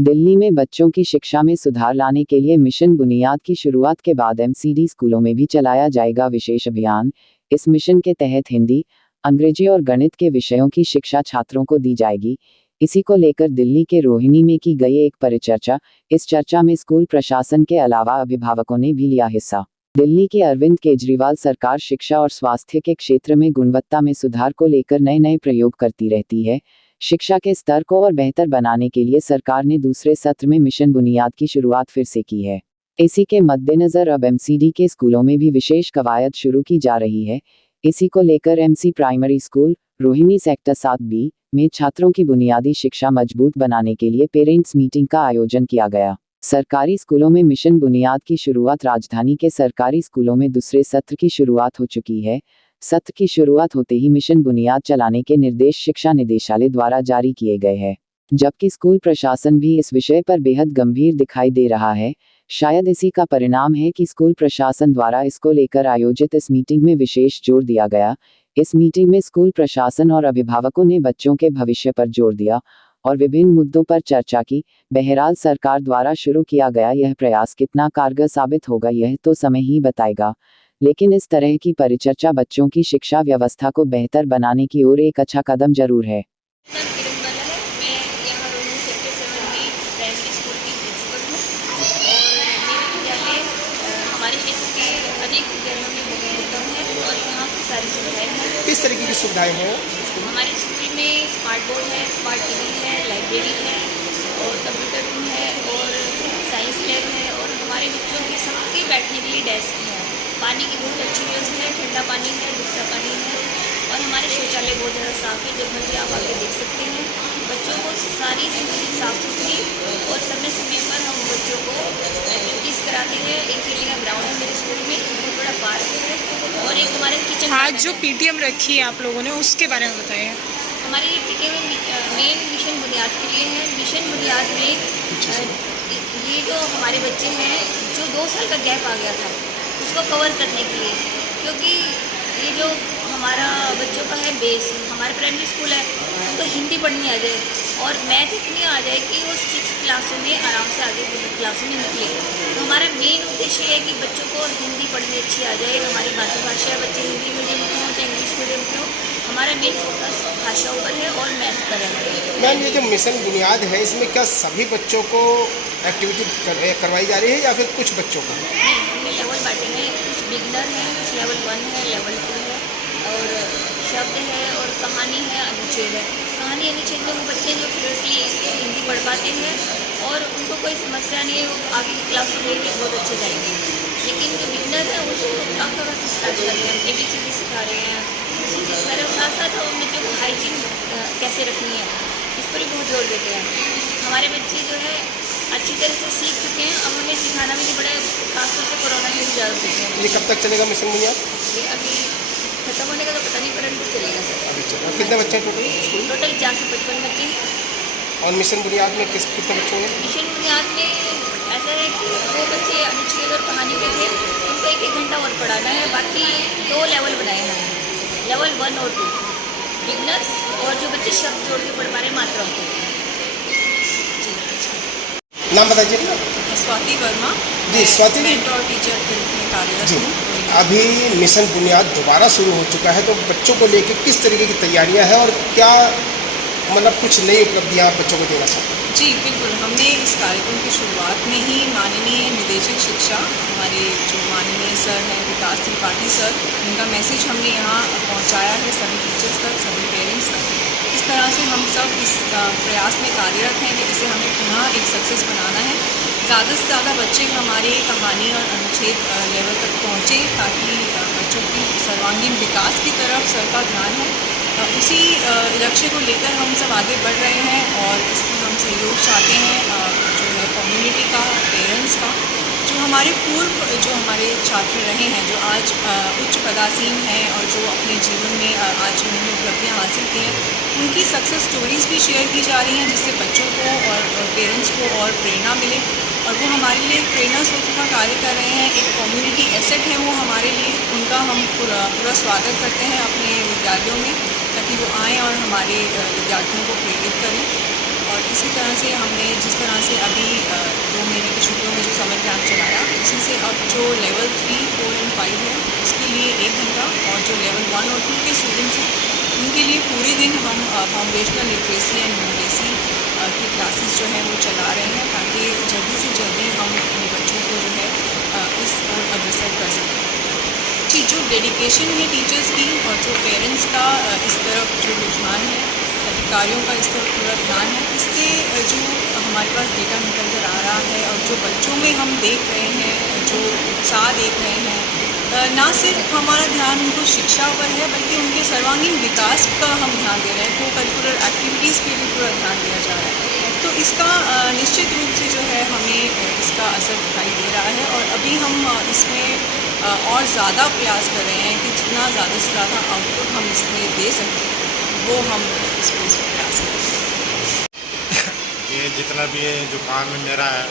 दिल्ली में बच्चों की शिक्षा में सुधार लाने के लिए मिशन बुनियाद की शुरुआत के बाद एमसीडी स्कूलों में भी चलाया जाएगा विशेष अभियान। इस मिशन के तहत हिंदी, अंग्रेजी और गणित के विषयों की शिक्षा छात्रों को दी जाएगी। इसी को लेकर दिल्ली के रोहिणी में की गई एक परिचर्चा। इस चर्चा में स्कूल प्रशासन के अलावा अभिभावकों ने भी लिया हिस्सा। दिल्ली की अरविंद केजरीवाल सरकार शिक्षा और स्वास्थ्य के क्षेत्र में गुणवत्ता में सुधार को लेकर नए नए प्रयोग करती रहती है। शिक्षा के स्तर को और बेहतर बनाने के लिए सरकार ने दूसरे सत्र में मिशन बुनियाद की शुरुआत फिर से की है। इसी के मद्देनजर अब एमसीडी के स्कूलों में भी विशेष कवायद शुरू की जा रही है। इसी को लेकर MC primary school, Rohini sector 7B में छात्रों की बुनियादी शिक्षा मजबूत बनाने के लिए पेरेंट्स मीटिंग का आयोजन किया गया। सरकारी स्कूलों में मिशन बुनियाद की शुरुआत। राजधानी के सरकारी स्कूलों में दूसरे सत्र की शुरुआत हो चुकी है। सत्र की शुरुआत होते ही मिशन बुनियाद चलाने के निर्देश शिक्षा निदेशालय द्वारा जारी किए गए हैं, जबकि स्कूल प्रशासन भी इस विषय पर बेहद गंभीर दिखाई दे रहा है। शायद इसी का परिणाम है कि स्कूल प्रशासन द्वारा इसको लेकर आयोजित इस मीटिंग में विशेष जोर दिया गया। इस मीटिंग में स्कूल प्रशासन और अभिभावकों ने बच्चों के भविष्य पर जोर दिया और विभिन्न मुद्दों पर चर्चा की। बहरहाल सरकार द्वारा शुरू किया गया यह प्रयास कितना कारगर साबित होगा यह तो समय ही बताएगा, लेकिन इस तरह की परिचर्चा बच्चों की शिक्षा व्यवस्था को बेहतर बनाने की ओर एक अच्छा कदम जरूर है। हमारे क्षेत्र के अनेक विद्यालयों में बहुत उत्तम है और यहाँ पर सारी सुविधाएं हैं। किस तरीके की सुविधाएं हैं? हमारे स्कूल में स्मार्ट बोर्ड है, स्मार्ट टीवी है, लाइब्रेरी है और कंप्यूटर रूम है और साइंस लैब है और हमारे बच्चों के सबके बैठने के लिए डेस्क है। पानी की बहुत अच्छी व्यवस्था है, ठंडा पानी है, दूसरा पानी है और हमारे शौचालय बहुत ज़्यादा साफ़ है, जब भी आप आके देख सकते हैं। बच्चों को सारी चीज़ें साफ़ सुथरी और समय समय पर हम बच्चों को एक्टिविटीज़ कराते हैं। एक खेलने का ग्राउंड है मेरे स्कूल में, बहुत बड़ा पार्क है और एक हमारे किचन। आज जो पीटीएम रखी है आप लोगों ने, उसके बारे में बताइए। हमारी पीटीएम मेन मिशन बुनियाद के लिए है। मिशन बुनियाद में ये जो हमारे बच्चे हैं जो 2 साल का गैप आ गया था उसको कवर करने के लिए, क्योंकि ये जो हमारा बच्चों का है बेस, हमारे प्राइमरी स्कूल है, उनको हिंदी पढ़नी आ जाए और मैथ इतनी आ जाए कि वो 6 क्लासों में आराम से आगे क्लासों में निकले। तो हमारा मेन उद्देश्य है कि बच्चों को हिंदी पढ़नी अच्छी आ जाए। हमारी मातृभाषा है, बच्चे हिंदी मीडियम के हों चाहे इंग्लिश मीडियम के हों, हमारा मेन फोकस भाषा ऊपर है और मैथ पर है। मैम, ये जो मिशन बुनियाद है इसमें क्या सभी बच्चों को एक्टिविटी करवाई जा रही है या फिर कुछ बच्चों को? नहीं, हमने लेवल बांटे हैं, कुछ बिगनर है, कुछ लेवल 1 है, लेवल 2 है और शब्द है और कहानी है, अनुच्छेद है। कहानी अनुच्छेद में वो बच्चे जो फ्लुएंटली हिंदी पढ़ पाते हैं और उनको कोई समस्या नहीं है, वो आगे की क्लासों में भी बहुत अच्छे जाएंगे। लेकिन जो बिगनर है उनको काफ़ी वक्त स्टार्ट कर रहे हैं, ABCD सिखा रहे हैं, दूसरी चीज़ कर रहे हैं, साथ साथ हम बच्चों को हाइजीन कैसे रखनी है इस पर भी बहुत जोर देते हैं। हमारे बच्चे जो है अच्छी तरह से सीख चुके हैं, अब हमें सिखाना भी नहीं पड़ा है, खासतौर से कोरोना में भी ज़्यादा सीखे हैं। ये कब तक चलेगा मिशन बुनियाद? ये अभी खत्म होने का तो पता नहीं, पर चलेगा सर। अभी चलेगा। कितने बच्चे हैं टोटल स्कूल? टोटल 455 बच्चे हैं। और मिशन बुनियाद में कितने बच्चे होंगे? मिशन बुनियाद में ऐसा है कि जो बच्चे अनुच्छेद और कहानी के थे उनको 1-1 घंटा और पढ़ाना है। बाकी 2 लेवल बनाए हैं, लेवल 1 और 2 बिगनर्स और जो बच्चे शब्द जोड़ के पढ़ पा रहे मात्राओं के। नाम बताइए। स्वाति वर्मा जी। स्वाति जी, मेंटोर टीचर के रूप में कार्यरत जी, हूँ। अभी मिशन बुनियाद दोबारा शुरू हो चुका है, तो बच्चों को लेकर किस तरीके की तैयारियां हैं और क्या मतलब कुछ नई उपलब्धियां आप बच्चों को देना चाहते हैं? जी बिल्कुल, हमने इस कार्यक्रम की शुरुआत में ही माननीय निदेशक शिक्षा, हमारे जो माननीय सर हैं विकास त्रिपाठी सर, उनका मैसेज हमने यहाँ पहुँचाया है सभी टीचर्स तक, सभी पेरेंट्स तक। इस तरह से हम सब इस प्रयास में कार्यरत हैं कि इसे हमें पुनः एक सक्सेस बनाना है। ज़्यादा से ज़्यादा बच्चे हमारे कहानी और अनुच्छेद लेवल तक पहुँचे ताकि बच्चों की सर्वांगीण विकास की तरफ सर का ध्यान है। उसी लक्ष्य को लेकर हम सब आगे बढ़ रहे हैं और इसमें हम सहयोग चाहते हैं जो है कम्युनिटी का, पेरेंट्स का, जो हमारे पूर्व जो हमारे छात्र रहे हैं, जो आज उच्च पदासीन हैं और जो अपने जीवन में आज उन्होंने उपलब्धियाँ हासिल की हैं, उनकी सक्सेस स्टोरीज़ भी शेयर की जा रही हैं, जिससे बच्चों को और पेरेंट्स को और प्रेरणा मिले और वो हमारे लिए प्रेरणा स्रोत का कार्य कर रहे हैं। एक कम्युनिटी एसेट है वो हमारे लिए, उनका हम पूरा स्वागत करते हैं अपने विद्यालयों में ताकि वो आएँ और हमारे विद्यार्थियों को प्रेरित करें। और इसी तरह से हमने जिस तरह से इसी से अब जो लेवल 3, 4 एंड 5 है उसके लिए 1 घंटा, और जो लेवल 1 और 2 के स्टूडेंट्स हैं उनके लिए पूरे दिन हम फाउंडेशनल लिटरेसी एंड न्यूमरेसी की क्लासेस जो हैं वो चला रहे हैं, ताकि जल्दी से जल्दी हम अपने बच्चों को जो है इस ओर अग्रसर कर सकें। कि जो डेडिकेशन है टीचर्स की और जो पेरेंट्स का इस तरफ जो रुझान है, अधिकारियों का इस तरफ पूरा ध्यान है, इससे जो हमारे पास डेटा निकल कर आ रहा है और जो बच्चों में हम देख रहे हैं, जो उत्साह देख रहे हैं, ना सिर्फ हमारा ध्यान उनको शिक्षा पर है बल्कि उनके सर्वांगीण विकास का हम ध्यान दे रहे हैं, को करिकुलर एक्टिविटीज़ पे भी पूरा ध्यान दिया जा रहा है। तो इसका निश्चित रूप से जो है हमें इसका असर दिखाई दे रहा है, और अभी हम इसमें और ज़्यादा प्रयास कर रहे हैं कि जितना ज़्यादा से ज़्यादा आउटपुट हम इसमें दे सकें वो हम इसमें प्रयास करें। ये जितना भी है जो काम है मेरा है,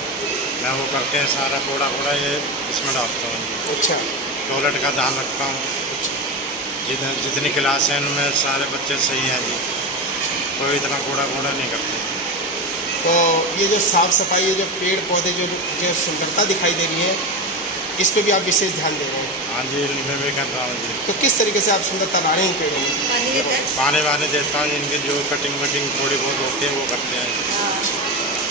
मैं वो करके सारा कूड़ा ये इसमें डालता हूँ। अच्छा, टॉयलेट का ध्यान रखता हूँ। जितनी क्लास हैं उनमें सारे बच्चे सही हैं जी, कोई इतना कूड़ा नहीं करते। तो ये जो साफ़ सफाई, ये जो पेड़ पौधे जो सुंदरता दिखाई दे रही है, इस पे भी आप विशेष ध्यान दे रहे हैं? हाँ जी, मैं भी कर रहा हूँ जी। तो किस तरीके से आप सुंदरता ला रहे हैं इन पेड़ों में? पानी वाने देता हूँ, इनकी जो कटिंग वटिंग थोड़ी बहुत होती है वो करते हैं।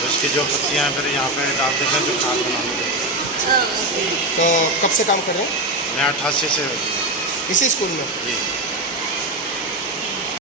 तो इसकी जो पत्तियाँ हैं फिर यहाँ पे डाल देते हैं जो खाद बनाने। तो कब से काम कर रहे हैं? मैं 88 से इसी स्कूल में? जी।